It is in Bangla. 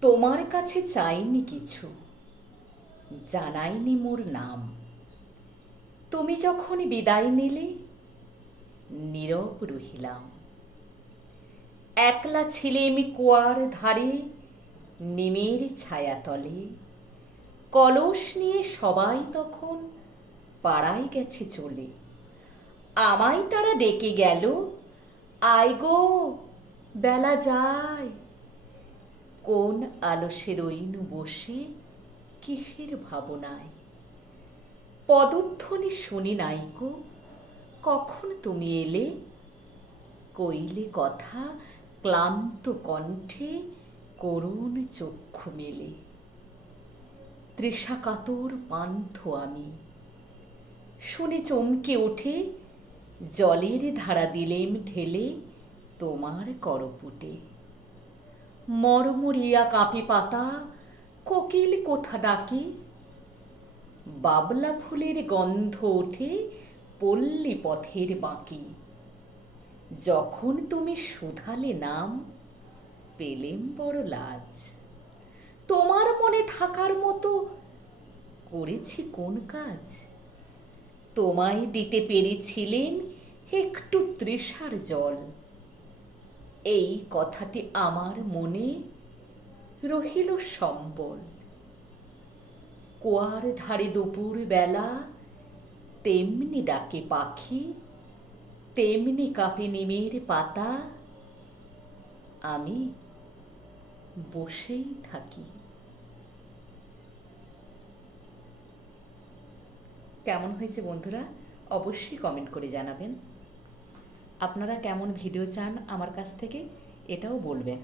তোমার কাছে চাইনি কিছু, জানাইনি মোর নাম। তুমি যখন বিদায় নিলে, নীরব রহিলাম। একলা ছিলেম কুয়ার ধারে, নিমের ছায়াতলে। কলস নিয়ে সবাই তখন পাড়ায় গেছে চলে। আমায় তারা ডেকে গেল, আয় গো, বেলা যায়। কোন আলসে রইনু বসে, কিসের ভাবনায়। পদধ্বনি শুনি নাইকো, কখন তুমি এলে। কইলে কথা ক্লান্ত কণ্ঠে, করুণ চক্ষু মেলে। তৃষাকাতর পান্থ আমি, শুনে চমকে ওঠে। জলের ধারা দিলেম ঢেলে তোমার করপুটে। মরমরিয়া কাঁপে পাতা, কোকিল কোথা ডাকে। বাবলা ফুলের গন্ধ ওঠে পল্লী পথের বাঁকে। যখন তুমি শুধালে নাম, পেলেম বড় লাজ। তোমার মনে থাকার মতো করেছি কোন কাজ। তোমায় দিতে পেরেছিলেম একটু তৃষার জল। এই কথাটি আমার মনে রহিল সম্বল। কুয়ার ধারে দুপুর বেলা, তেমনি ডাকে পাখি, তেমনি কাঁপে নিমের পাতা। আমি বসেই থাকি। কেমন হয়েছে বন্ধুরা? অবশ্যই কমেন্ট করে জানাবেন। আপনারা কেমন ভিডিও চান আমার কাছ থেকে, এটাও বলবেন।